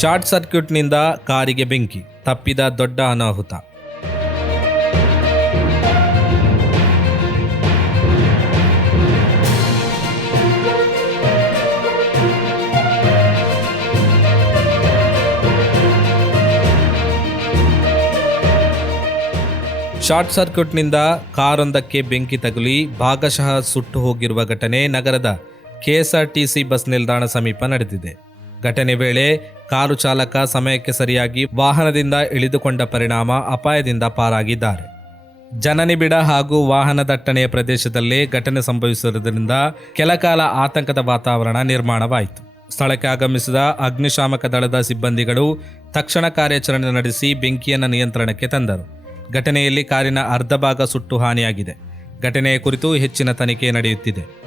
Short ಸರ್ಕ್ಯೂಟ್ನಿಂದ ಕಾರಿಗೆ ಬೆಂಕಿ, ತಪ್ಪಿದ ದೊಡ್ಡ ಅನಾಹುತ. ಶಾರ್ಟ್ ಸರ್ಕ್ಯೂಟ್ನಿಂದ ಕಾರೊಂದಕ್ಕೆ ಬೆಂಕಿ ತಗುಲಿ ಭಾಗಶಃ ಸುಟ್ಟು ಹೋಗಿರುವ ಘಟನೆ ನಗರದ ಕೆಎಸ್ಆರ್ಟಿಸಿ ಬಸ್ ನಿಲ್ದಾಣ ಸಮೀಪ ನಡೆದಿದೆ. ಘಟನೆ ವೇಳೆ ಕಾರು ಚಾಲಕ ಸಮಯಕ್ಕೆ ಸರಿಯಾಗಿ ವಾಹನದಿಂದ ಇಳಿದುಕೊಂಡ ಪರಿಣಾಮ ಅಪಾಯದಿಂದ ಪಾರಾಗಿದ್ದಾರೆ. ಜನನಿಬಿಡ ಹಾಗೂ ವಾಹನ ದಟ್ಟಣೆಯ ಪ್ರದೇಶದಲ್ಲೇ ಘಟನೆ ಸಂಭವಿಸಿರುವುದರಿಂದ ಕೆಲಕಾಲ ಆತಂಕದ ವಾತಾವರಣ ನಿರ್ಮಾಣವಾಯಿತು. ಸ್ಥಳಕ್ಕೆ ಆಗಮಿಸಿದ ಅಗ್ನಿಶಾಮಕ ದಳದ ಸಿಬ್ಬಂದಿಗಳು ತಕ್ಷಣ ಕಾರ್ಯಾಚರಣೆ ನಡೆಸಿ ಬೆಂಕಿಯನ್ನು ನಿಯಂತ್ರಣಕ್ಕೆ ತಂದರು. ಘಟನೆಯಲ್ಲಿ ಕಾರಿನ ಅರ್ಧ ಭಾಗ ಸುಟ್ಟು ಹಾನಿಯಾಗಿದೆ. ಘಟನೆಯ ಕುರಿತು ಹೆಚ್ಚಿನ ತನಿಖೆ ನಡೆಯುತ್ತಿದೆ.